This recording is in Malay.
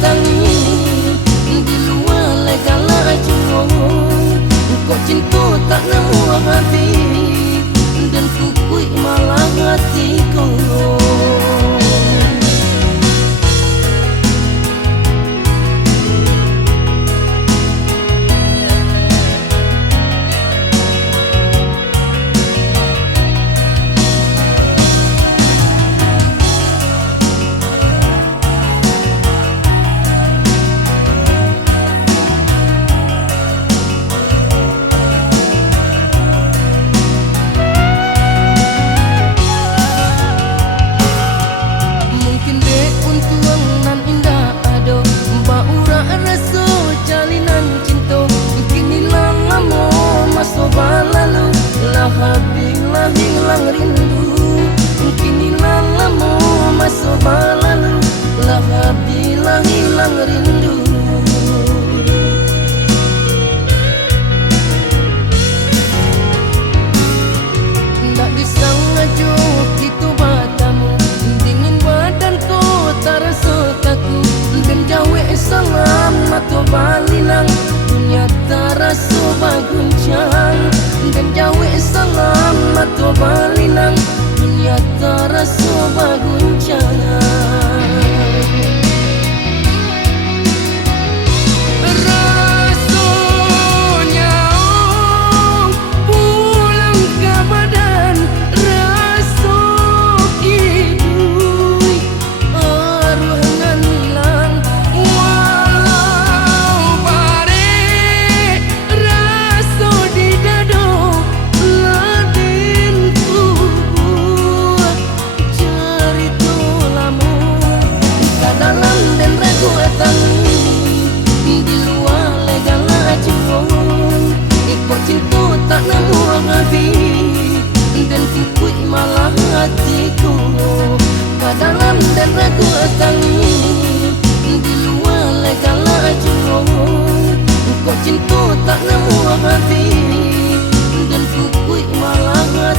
tangi di luar legal aja. Kau cinta tak nemu hati dan kukui malah hatiku. Bila hilang rindu, kinilah lama masa berlalu. Lah bila hilang rindu, tak bisa ngajuk itu batamu. Dingin badanku terasa kaku dan jauh salam atau balilang. Dunia terasa baguncang dan jauh salam atau balilang. Dunia terasa baguncang. Di luar legal aja. Kau cinta tak nemu hati dan kukui malah hatiku. Ke dalam dan ragu tangi di luar legal aja. Kau cinta tak nemu hati dan kukui malah hatiku.